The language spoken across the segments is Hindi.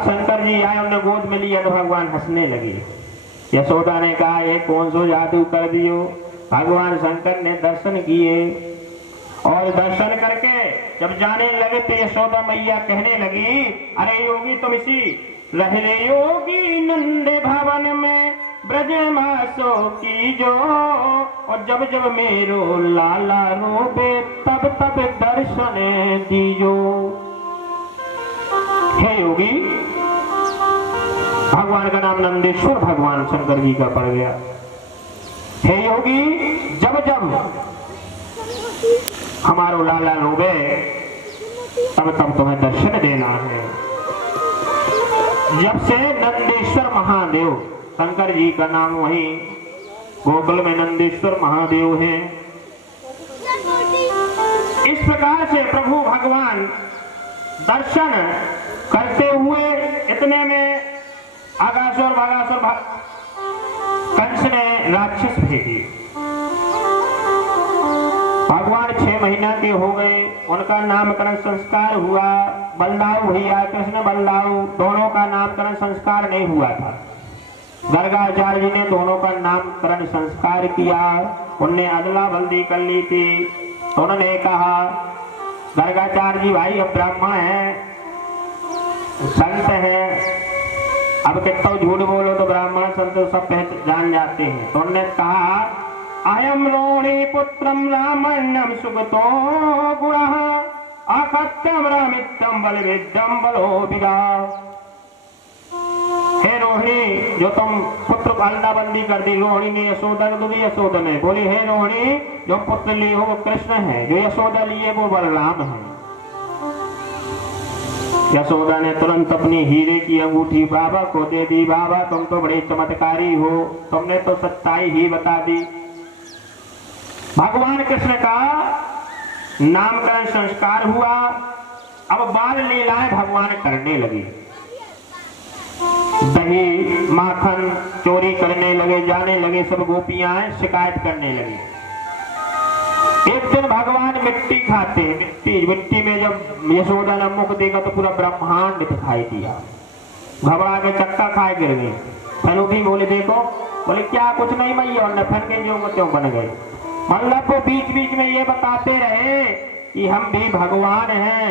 शंकर जी आए, उन्हें गोद में लिया तो भगवान हंसने लगे। यशोदा ने कहा ये कौन सो जादू कर दियो। भगवान शंकर ने दर्शन किए और दर्शन करके जब जाने लगे तो यशोदा मैया कहने लगी, अरे योगी तुम इसी रहे योगी नंद भवन में ब्रज मासो की जो, और जब जब मेरो लाला रोबे तब तब दर्शन दियो। हे योगी, भगवान का नाम नंदेश्वर भगवान शंकर जी का पड़ गया। हे योगी, जब जब हमारो लाला रोबे तब तब तुम्हें दर्शन देना है। जब से नंदेश्वर महादेव, शंकर जी का नाम वही गोकुल में नंदेश्वर महादेव हैं। इस प्रकार से प्रभु भगवान दर्शन करते हुए इतने में अगासुर बगासुर कंस ने राक्षस भेजे। भगवान 6 महीना के हो गए, उनका नामकरण संस्कार हुआ। बलदाऊ भैया कृष्ण बलदाऊ दोनों का नामकरण संस्कार नहीं हुआ था। गर्गाचार्य जी ने दोनों का नामकरण संस्कार किया। उनने अदला बल्दी कर ली थी तो उन्होंने कहा, गर्गाचार्य जी भाई अब ब्राह्मण है, संत है, अब कितना झूठ बोलो तो ब्राह्मण संत सब जान जाते हैं। तो उन्होंने कहा, अयम रोणी पुत्रम रामण्यम सुगतो गुणः अकत्यम रामित्यम बलविद्यम बलो विदा। हे रोहिणी, जो तुम पुत्र पालना बंदी कर दी। रोहिणी ने यशोदा को दी, यशोदा ने बोली, हे रोहिणी, जो पुत्र लिए हो वो कृष्ण है, जो यशोदा लिए वो बलराम है। यशोदा ने तुरंत अपनी हीरे की अंगूठी बाबा को दे दी। बाबा तुम तो बड़े चमत्कारी हो, तुमने तो सच्चाई ही बता दी। भगवान कृष्ण का नामकरण संस्कार हुआ। अब बाल लीलाएं भगवान करने लगे। दही माखन चोरी करने लगे, जाने लगे, सब गोपियां शिकायत करने लगी। एक दिन भगवान मिट्टी खाते हैं, मिट्टी में जब यशोदा ने मुख देखा तो पूरा ब्रह्मांड दिखाई दिया। घबरा के चक्का खाए गिर गई। फिर भी बोले देखो, बोले क्या कुछ नहीं मैया, और फिर के जो क्यों बन गए। मतलब वो बीच बीच में ये बताते रहे कि हम भी भगवान हैं,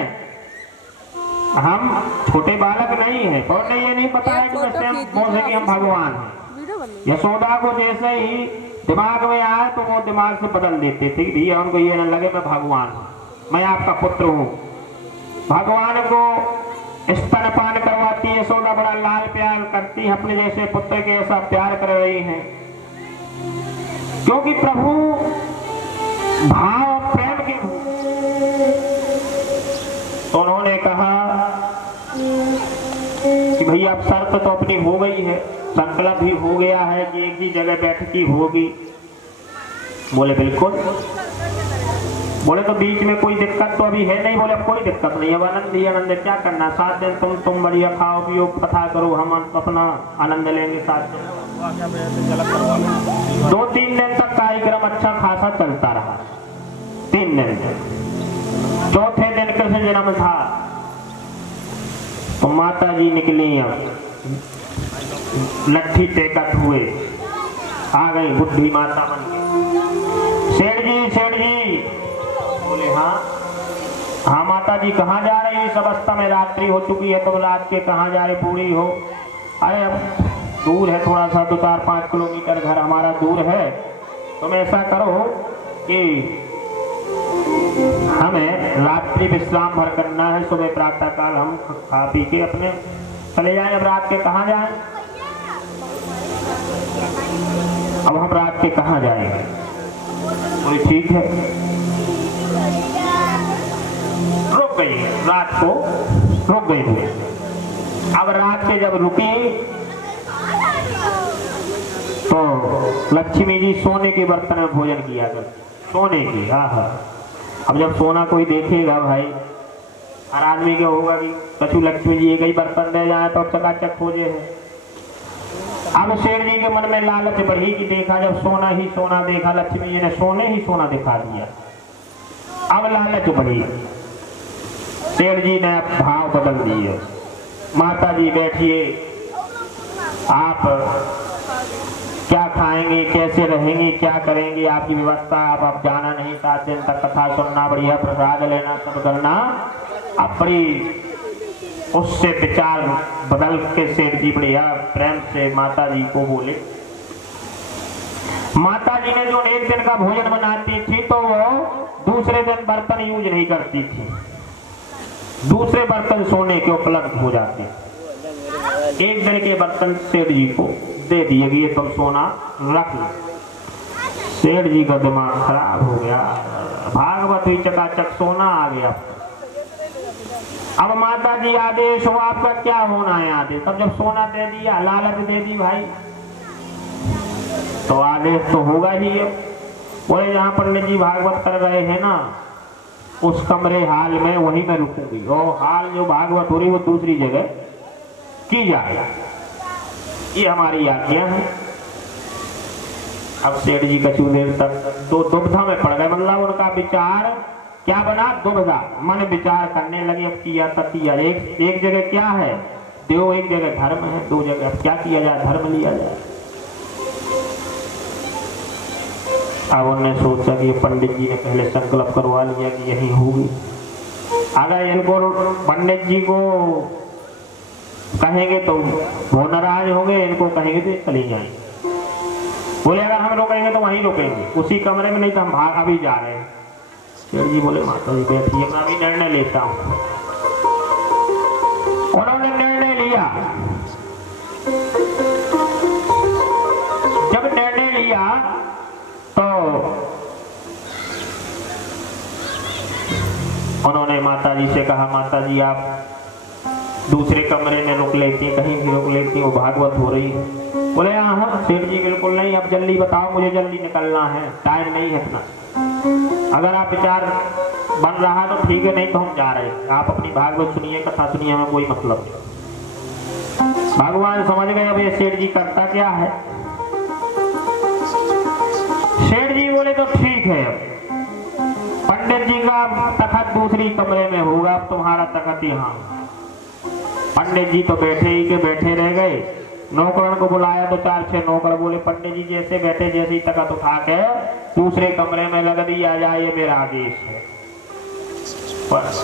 हम छोटे बालक नहीं है। और ने ये नहीं बताया कि हम भगवान हैं। यशोदा को जैसे ही दिमाग में आया तो वो दिमाग से बदल देते थे कि भैया उनको ये न लगे मैं भगवान हूँ, मैं आपका पुत्र हूँ। भगवान को स्तनपान करवाती यशोदा, बड़ा लाल प्यार करती है, अपने जैसे पुत्र के ऐसा प्यार कर रही है। क्योंकि प्रभु भाव प्रेम के। तो उन्होंने कहा कि भैया अब शर्त तो अपनी हो गई है, संकल्प भी हो गया है कि एक ही जगह बैठकी होगी। बोले बिल्कुल। बोले तो बीच में कोई दिक्कत तो अभी है नहीं। बोले कोई दिक्कत नहीं, अब आनंद ही आनंद, क्या करना, 7 दिन तुम बढ़िया खाओ पियो कथा करो, हम अपना आनंद लेंगे 7 दिन। 2-3 दिन तक कार्यक्रम अच्छा खासा चलता रहा। 3 दिन, चौथे दिन कृष्ण जन्म था तो माता जी निकली, लट्ठी टेकत हुए आ गई, बुढ़ी माता बन गई। सेठ जी बोले हाँ माता जी कहाँ जा रही है, इस अवस्था में रात्रि हो चुकी है, तुम रात के कहाँ जा रही बूढ़ी हो। अरे अब दूर है थोड़ा सा, 2-4-5 किलोमीटर घर हमारा दूर है। तुम ऐसा करो कि हमें रात्रि विश्राम भर करना है, सुबह प्रातः काल हम खा पी के अपने चले जाएं। अब रात के कहाँ जाएं, अब हम रात के कहाँ जाएंगे। बोले ठीक है। रुक गई, रात को रुक गई थी। अब रात के जब रुकी तो लक्ष्मी जी सोने के बर्तन में भोजन किया कर, सोने की। हाँ, अब जब सोना कोई देखेगा भाई, हर आदमी के होगा कि कछु लक्ष्मी जी एक ही बर्तन दे जाए तो चकाचक खोजे है। अब शेर जी के मन में लालच बढ़ी कि देखा, जब सोना ही सोना देखा, लक्ष्मी जी ने सोने ही सोना दिखा दिया। अब लालच बढ़ी, शेर जी ने भाव बदल दिए। माता जी बैठिए, आप क्या खाएंगे, कैसे रहेंगे, क्या करेंगे, आपकी व्यवस्था, आप जाना नहीं, 7 दिन तक कथा सुनना, बढ़िया प्रसाद लेना, सब करना। अब बड़ी उससे विचार बदल के सेठ जी बढ़िया प्रेम से माता जी को बोले। माता जी ने जो एक दिन का भोजन बनाती थी तो वो दूसरे दिन बर्तन यूज नहीं करती थी, दूसरे बर्तन सोने के उपलब्ध हो जाते। एक दिन के बर्तन सेठ जी को दे दिए कि ये तुम सोना रख लो। सेठ जी का दिमाग खराब हो गया, भागवत हुई, चकाचक सोना आ गया। अब माता जी आदेश हो, आपका क्या होना है आदेश? तब जब सोना दे दिया, लालच दे दी भाई, तो आदेश तो होगा ही। बोले जहाँ पंडित जी भागवत कर रहे हैं ना, उस कमरे हाल में वहीं मैं रुकूंगी, और हाल जो भागवत हो रही वो दूसरी जगह की जाए, ये हमारी आज्ञा है। अब सेठ जी कछु देर तक तो दुविधा में पड़ गए, मतलब उनका विचार क्या बना, दुविधा, मन विचार करने लगे। अब किया तक किया, एक जगह क्या है देव, एक जगह धर्म है, दो जगह अब क्या किया जाए, धर्म लिया जाए। अब उन्होंने सोचा कि पंडित जी ने पहले संकल्प करवा लिया कि यही होगी, अगर इनको पंडित जी को कहेंगे तो वो नाराज होंगे, इनको कहेंगे तो चले जाएंगे। बोले अगर हम रुकेंगे तो वहीं रुकेंगे, उसी कमरे में, नहीं तो हम भाग अभी जा रहे हैं। सेठ जी बोले माता जी बैठिए, मैं अभी निर्णय लेता हूँ। उन्होंने निर्णय लिया। जब निर्णय लिया तो उन्होंने माता जी से कहा, माता जी आप दूसरे कमरे में रुक लेती हैं, कहीं भी रुक लेती हैं, वो भागवत हो रही है। बोले हाँ सेठ जी बिल्कुल नहीं, अब जल्दी बताओ, मुझे जल्दी निकलना है, टाइम नहीं है इतना। अगर आप विचार बन रहा तो ठीक है, नहीं तो हम जा रहे हैं, आप अपनी भागवत सुनिए, कथा सुनिए, हमें कोई मतलब नहीं। भगवान समझ गए अब ये सेठ जी करता क्या है। सेठ जी बोले तो ठीक है, पंडित जी का तखत दूसरी कमरे में होगा, अब तुम्हारा तखत यहाँ। पंडित जी तो बैठे ही के बैठे रह गए। नौकरन को बुलाया तो 4-6 नौकर बोले पंडित जी जैसे बैठे, जैसे ही तखत उठा के दूसरे कमरे में लग दी, आ जाए, ये मेरा आदेश है।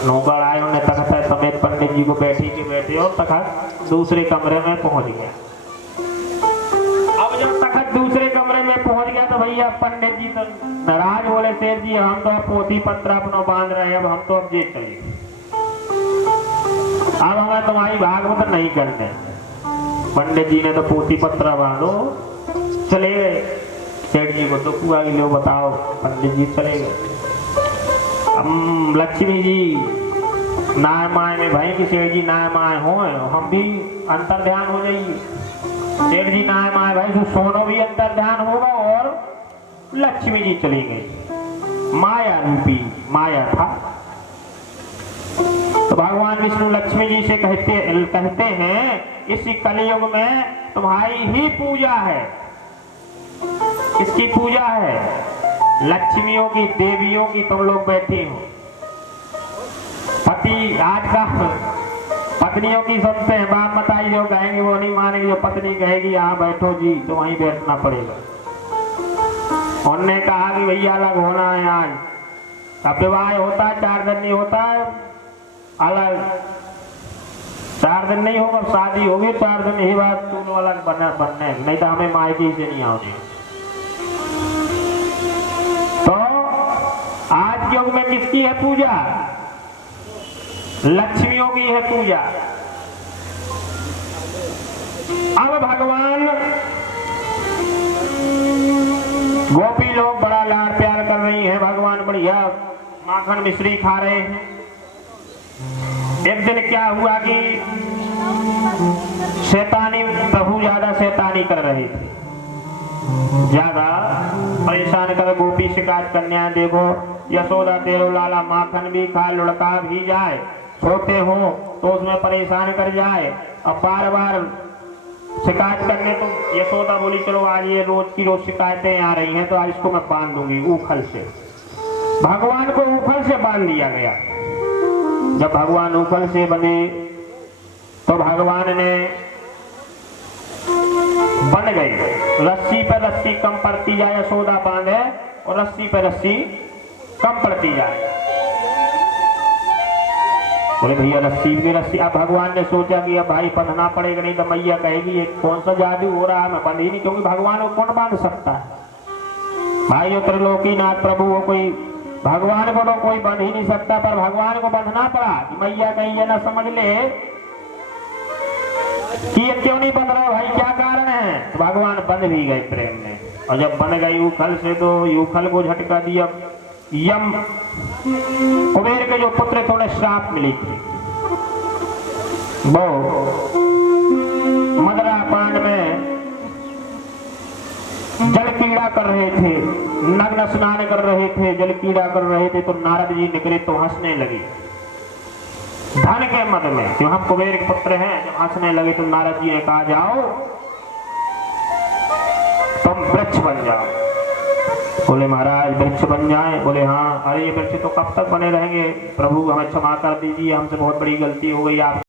नौकर आए, उन्होंने तखत समेत पंडित जी को बैठी के बैठे और तखत दूसरे कमरे में पहुंच गया। अब जब तखत दूसरे कमरे में पहुंच गया तो भैया पंडित जी तो नाराज, बोले सेठ जी हम तो अब पोथी पत्र अपना बांध रहे हैं, अब हम तो अब जेल चले, अब हमें तुम्हारी भागवत नहीं करने। पंडित जी ने तो पोथी पत्र बांधो, चले गए। सेठ जी को तो पूरा कि लो बताओ, पंडित जी चले गए। हम लक्ष्मी जी नाय माय में भाई कि सेठ जी नाय माय हो, हम भी अंतर ध्यान हो जाइए। सेठ जी नाय माय भाई तो सोनो भी अंतर ध्यान होगा, और लक्ष्मी जी चली गई। माया रूपी माया था। तो भगवान विष्णु लक्ष्मी जी से कहते हैं इस कलयुग में तुम्हारी ही पूजा है। किसकी पूजा है? लक्ष्मियों की, देवियों की। तुम लोग बैठे हो, पति आज का पत्नियों की सुनते हैं, बाप मताई जो कहेंगे वो नहीं मानेंगे, जो पत्नी कहेगी यहाँ बैठो जी, तो वहीं बैठना पड़ेगा। उन्होंने कहा कि भैया अलग होना है आज, अब विवाह होता है 4 दिन नहीं होता है, अलग 4 दिन नहीं होगा, शादी होगी 4 दिन ही बात, दोनों अलग बनने, नहीं तो हमें मायके से नहीं आने। तो आज के युग में किसकी है पूजा? लक्ष्मियों की है पूजा। अब भगवान गोपी लोग बड़ा लाड प्यार कर रही हैं, भगवान बढ़िया माखन मिश्री खा रहे हैं। एक दिन क्या हुआ कि शैतानी प्रभु ज्यादा शैतानी कर रहे थे, ज्यादा परेशान कर। गोपी शिकायत करने, देखो यशोदा तेरो लाला माखन भी खाए, लुढ़का भी जाए, सोते हो तो उसमें परेशान कर जाए, अब बार बार शिकायत करने। तो यशोदा बोली चलो आज ये रोज की रोज शिकायतें आ रही हैं, तो आज इसको मैं बांध दूंगी ऊखल से। भगवान को ऊखल से बांध दिया गया। जब भगवान ऊखल से बंधे तो भगवान ने बन गई, रस्सी पर रस्सी कम पड़ती जाए, यशोदा बांधे और रस्सी पर रस्सी कम पड़ती जाए। बोले भैया रस्सी भी रस्सी। अब भगवान ने सोचा कि अब भाई बंधना पड़ेगा, नहीं तो मैया कहेगी ये कौन सा जादू हो रहा है, मैं बंध ही नहीं, क्योंकि भगवान को कौन बांध सकता है भाई, वो त्रिलोकीनाथ प्रभु हो, कोई भगवान को तो कोई बंध ही नहीं सकता, पर भगवान को बंधना पड़ा कि मैया कहीं ये ना समझ ले कि ये क्यों नहीं बंध रहा भाई, क्या कारण है। तो भगवान बंध भी गए प्रेम में, और जब बन गई उखल से तो उखल को झटका दिया। यम कुबेर के जो पुत्र थे उन्हें श्राप मिली थी, वो मदरा पांड में जल क्रीड़ा कर रहे थे, नग्न स्नान कर रहे थे, जल क्रीड़ा कर रहे थे, तो नारद जी निकले तो हंसने लगे धन के मद में, जो हम कुबेर के पुत्र हैं। जब हंसने लगे तो नारद जी ने कहा जाओ तुम वृक्ष बन जाओ। बोले महाराज वृक्ष बन जाए? बोले हाँ। अरे ये वृक्ष तो कब तक बने रहेंगे, प्रभु हमें क्षमा कर दीजिए, हमसे बहुत बड़ी गलती हो गई, आप